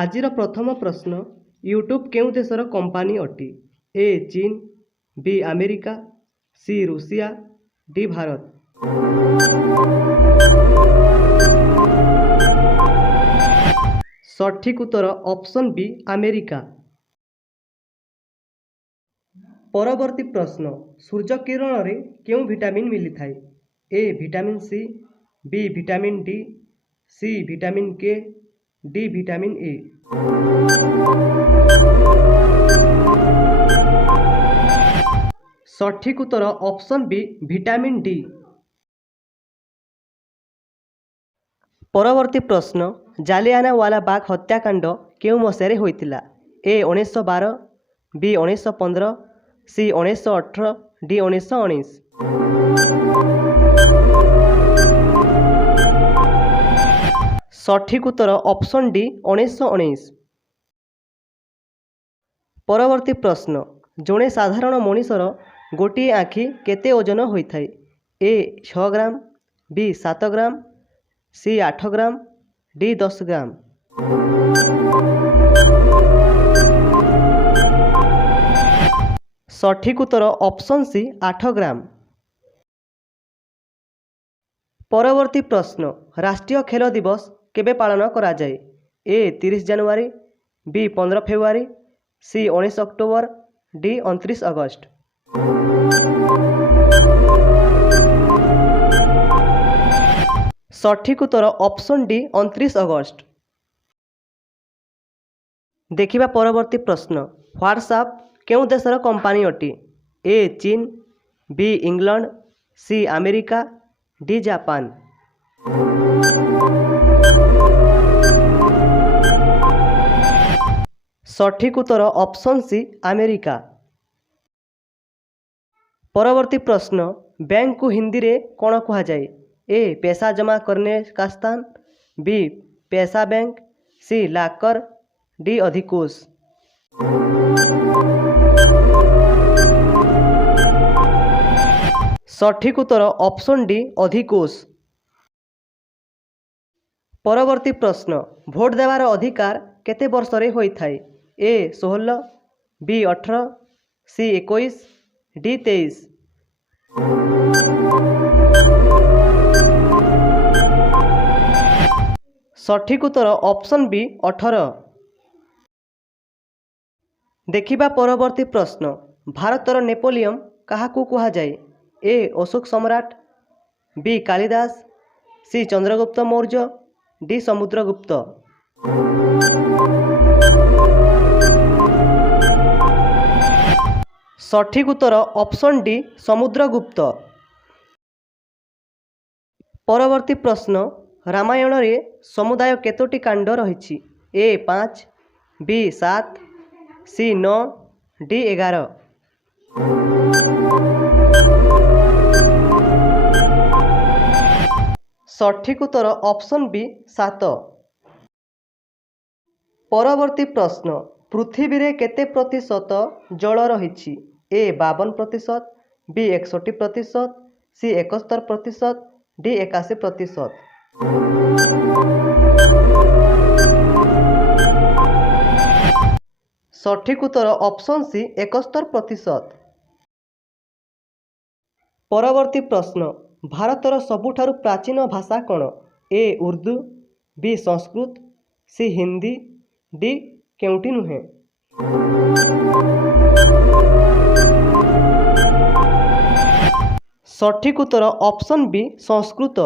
ଆଜିର ପ୍ରଥମ ପ୍ରଶ୍ନ, ୟୁଟ୍ୟୁବ କେଉଁ ଦେଶର କମ୍ପାନୀ ଅଟେ? ଏ ଚୀନ, B America, C Russia, D Bharat. ସଠିକ୍ ଉତ୍ତର ଅପସନ୍ ବି ଆମେରିକା। ପରବର୍ତ୍ତୀ ପ୍ରଶ୍ନ, ସୂର୍ଯ୍ୟ କିରଣରେ କେଉଁ ଭିଟାମିନ୍ ମିଳିଥାଏ? A vitamin C, B vitamin D, C vitamin K, D vitamin A. ସଠିକ୍ ଉତ୍ତର ଅପସନ୍ ବି ଭିଟାମିନ୍ ଡି। ପରବର୍ତ୍ତୀ ପ୍ରଶ୍ନ, ଜାଲିଆନାୱାଲାବାଗ ହତ୍ୟାକାଣ୍ଡ କେଉଁ ମସିହାରେ ହୋଇଥିଲା? ଏ 1912, ବି 1915, ସି 1918, ଡି 1919। ସଠିକ୍ ଉତ୍ତର ଅପସନ୍ ଡି 1919। ପରବର୍ତ୍ତୀ ପ୍ରଶ୍ନ, ଜଣେ ସାଧାରଣ ମଣିଷର ଗୋଟିଏ ଆଖି କେତେ ଓଜନ ହୋଇଥାଏ? ଏ 6 ଗ୍ରାମ, ବି 7 ଗ୍ରାମ, ସି 8 ଗ୍ରାମ, ଡି 10 ଗ୍ରାମ। ସଠିକ୍ ଉତ୍ତର ଅପସନ୍ ସି 8 ଗ୍ରାମ। ପରବର୍ତ୍ତୀ ପ୍ରଶ୍ନ, ରାଷ୍ଟ୍ରୀୟ ଖେଳ ଦିବସ କେବେ ପାଳନ କରାଯାଏ? ଏ 30 ଜାନୁଆରୀ, ବି 15 ଫେବୃଆରୀ, ସି 19 ଅକ୍ଟୋବର, ଡି 29 ଅଗଷ୍ଟ। ସଠିକ୍ ଉତ୍ତର ଅପସନ୍ ଡି 29 ଅଗଷ୍ଟ। ଦେଖିବା ପରବର୍ତ୍ତୀ ପ୍ରଶ୍ନ, ହ୍ୱାଟ୍ସଆପ୍ କେଉଁ ଦେଶର କମ୍ପାନୀ ଅଟେ? ଏ ଚୀନ, B England, C America, D Japan. ସଠିକ୍ ଉତ୍ତର ଅପସନ୍ ସି ଆମେରିକା। ପରବର୍ତ୍ତୀ ପ୍ରଶ୍ନ, ବ୍ୟାଙ୍କକୁ ହିନ୍ଦୀରେ କ'ଣ କୁହାଯାଏ? ଏ ପେସା ଜମା କରନେ का स्थान, ବି ପେସା ବ୍ୟାଙ୍କ, ସି ଲାକର, ଡି ଅଧିକୋଷ। ସଠିକ୍ ଉତ୍ତର ଅପସନ୍ ଡି ଅଧିକୋଷ। ପରବର୍ତ୍ତୀ ପ୍ରଶ୍ନ, ଭୋଟ ଦେବାର ଅଧିକାର କେତେ ବର୍ଷରେ ହୋଇଥାଏ? ଏ 16, ବି 18, ସି 21, ଡି 23। ସଠିକ୍ ଉତ୍ତର ଅପସନ୍ ବି 18। ଦେଖିବା ପରବର୍ତ୍ତୀ ପ୍ରଶ୍ନ, ଭାରତର ନେପୋଲିୟନ କାହାକୁ କୁହାଯାଏ? ଏ ଅଶୋକ ସମ୍ରାଟ, ବି କାଳିଦାସ, ସି ଚନ୍ଦ୍ରଗୁପ୍ତ ମୌର୍ଯ୍ୟ, ଡି ସମୁଦ୍ରଗୁପ୍ତ। ସଠିକ୍ ଉତ୍ତର ଅପସନ୍ ଡି ସମୁଦ୍ରଗୁପ୍ତ। ପରବର୍ତ୍ତୀ ପ୍ରଶ୍ନ, ରାମାୟଣରେ ସମୁଦାୟ କେତୋଟି କାଣ୍ଡ ରହିଛି? ଏ 5, ବି 7, ସି 9, ଡି 11। ସଠିକ୍ ଉତ୍ତର ଅପସନ୍ ବି 7। ପରବର୍ତ୍ତୀ ପ୍ରଶ୍ନ, ପୃଥିବୀରେ କେତେ ପ୍ରତିଶତ ଜଳ ରହିଛି? ଏ 52%, ବି 61%, ସି 71%, ଡି 81%। ସଠିକ୍ ଉତ୍ତର ଅପସନ୍ ସି 71%। ପରବର୍ତ୍ତୀ ପ୍ରଶ୍ନ, ଭାରତର ସବୁଠାରୁ ପ୍ରାଚୀନ ଭାଷା କ'ଣ? ଏ ଉର୍ଦ୍ଦୁ, ବି ସଂସ୍କୃତ, ସି ହିନ୍ଦୀ, ଡି କେଉଁଟି ନୁହେଁ। ସଠିକ୍ ଉତ୍ତର ଅପସନ୍ ବି ସଂସ୍କୃତ।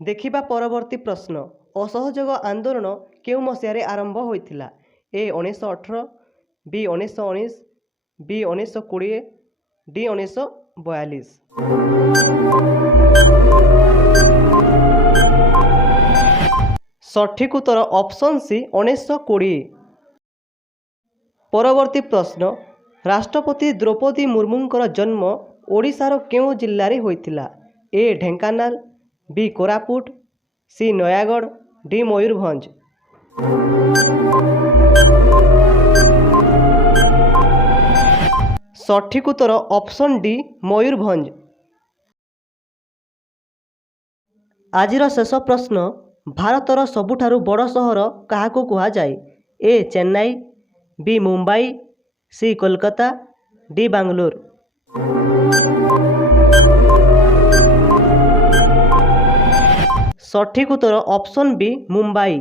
ଦେଖିବା ପରବର୍ତ୍ତୀ ପ୍ରଶ୍ନ, ଅସହଯୋଗ ଆନ୍ଦୋଳନ କେଉଁ ମସିହାରେ ଆରମ୍ଭ ହୋଇଥିଲା? ଏ 1918, ବି 1919, ବି 1920, ଡି 1942। ସଠିକ୍ ଉତ୍ତର ଅପସନ୍ ସି 1920। ପରବର୍ତ୍ତୀ ପ୍ରଶ୍ନ, ରାଷ୍ଟ୍ରପତି ଦ୍ରୌପଦୀ ମୁର୍ମୁଙ୍କର ଜନ୍ମ ଓଡ଼ିଶାର କେଉଁ ଜିଲ୍ଲାରେ ହୋଇଥିଲା? ଏ ଢେଙ୍କାନାଳ, ବି କୋରାପୁଟ, ସି ନୟାଗଡ଼, ଡି ମୟୂରଭଞ୍ଜ। ସଠିକ୍ ଉତ୍ତର ଅପସନ୍ ଡି ମୟୂରଭଞ୍ଜ। ଆଜିର ଶେଷ ପ୍ରଶ୍ନ, ଭାରତର ସବୁଠାରୁ ବଡ଼ ସହର କାହାକୁ କୁହାଯାଏ? ଏ ଚେନ୍ନାଇ, ବି ମୁମ୍ବାଇ, ସି କୋଲକାତା, ଡି ବାଙ୍ଗାଲୋର। ସଠିକ୍ ଉତ୍ତର ଅପସନ୍ ବି ମୁମ୍ବାଇ।